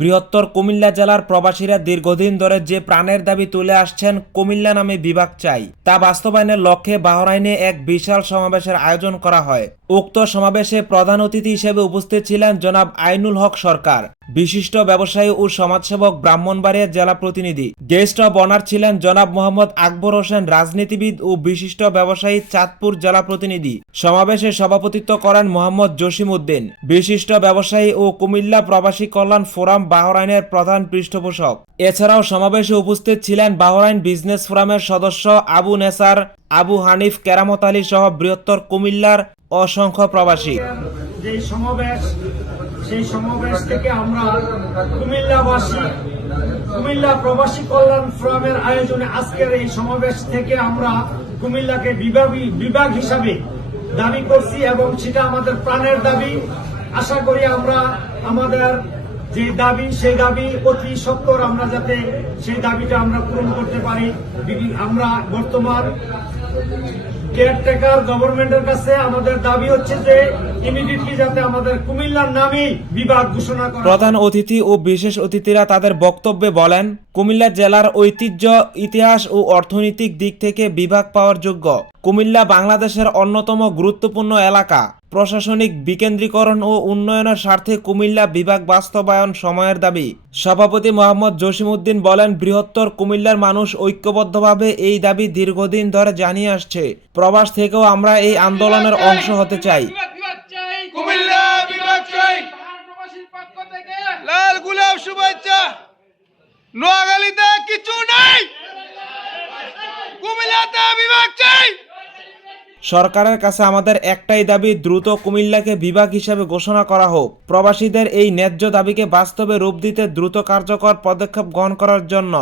বৃহত্তর কুমিল্লা জেলার প্রবাসীরা দীর্ঘদিন ধরে যে প্রাণের দাবি তুলে আসছেন কুমিল্লা নামে বিভাগ চাই, তা বাস্তবায়নের লক্ষ্যে বাহরাইনে এক বিশাল সমাবেশের আয়োজন করা হয়। উক্ত সমাবেশে প্রধান অতিথি হিসেবে উপস্থিত ছিলেন জনাব আইনুল হক সরকার, বিশিষ্ট ব্যবসায়ী ও সমাজসেবক ব্রাহ্মণবাড়িয়া জেলা প্রতিনিধি। গেস্ট অব অনার ছিলেন জনাব মোহাম্মদ আকবর হোসেন, রাজনীতিবিদ ও বিশিষ্ট ব্যবসায়ী চাঁদপুর জেলা প্রতিনিধি। সমাবেশে সভাপতিত্ব করেন মোহাম্মদ জসিম উদ্দিন, বিশিষ্ট ব্যবসায়ী ও কুমিল্লা প্রবাসী কল্যাণ ফোরাম বাহরাইনের প্রধান পৃষ্ঠপোষক। এছাড়াও সমাবেশে উপস্থিত ছিলেন বাহরাইন বিজনেস ফোরামের সদস্য আবু নেসার, আবু হানিফ, কেরামত আলী সহ বৃহত্তর কুমিল্লার অসংখ্য প্রবাসী। সেই সমাবেশ থেকে আমরা কুমিল্লাবাসী, কুমিল্লা প্রবাসী কল্যাণ ফোরামের আয়োজনে আজকের এই সমাবেশ থেকে আমরা কুমিল্লাকে বিভাগ হিসাবে দাবি করছি এবং সেটা আমাদের প্রাণের দাবি। আশা করি আমরা আমাদের যে দাবি, সেই দাবি অতি সত্বর আমরা যাতে সেই দাবিটা আমরা পূরণ করতে পারি। আমরা বর্তমান কেয়ারটেকার গভর্নমেন্টের কাছে আমাদের দাবি হচ্ছে যে ইমিডিয়েটলি যাতে আমাদের কুমিল্লার নামেই বিভাগ ঘোষণা করা। প্রধান অতিথি ও বিশেষ অতিথিরা তাদের বক্তব্যে বলেন, কুমিল্লা জেলার ঐতিহ্য, ইতিহাস ও অর্থনৈতিক দিক থেকে বিভাগ পাওয়ার যোগ্য। কুমিল্লা বাংলাদেশের অন্যতম গুরুত্বপূর্ণ এলাকা। প্রশাসনিক বিকেন্দ্রীকরণ ও উন্নয়নের স্বার্থে কুমিল্লা বিভাগ বাস্তবায়ন সময়ের দাবি। সভাপতি মোহাম্মদ জসিম উদ্দিন বলেন, বৃহত্তর কুমিল্লার মানুষ ঐক্যবদ্ধভাবে এই দাবি দীর্ঘদিন ধরে জানিয়ে আসছে। প্রবাস থেকেও আমরা এই আন্দোলনের অংশ হতে চাই। কুমিল্লা বিভাগ চাই, লাল গোলাপ শুভেচ্ছা। নোয়াখালীতে কিছু নাই, কুমিল্লাতে বিভাগ চাই। সরকারের কাছে আমাদের একটাই দাবি, দ্রুত কুমিল্লাকে বিভাগ হিসেবে ঘোষণা করা হোক। প্রবাসীদের এই ন্যায্য দাবিকে বাস্তবে রূপ দিতে দ্রুত কার্যকর পদক্ষেপ গ্রহণ করার জন্য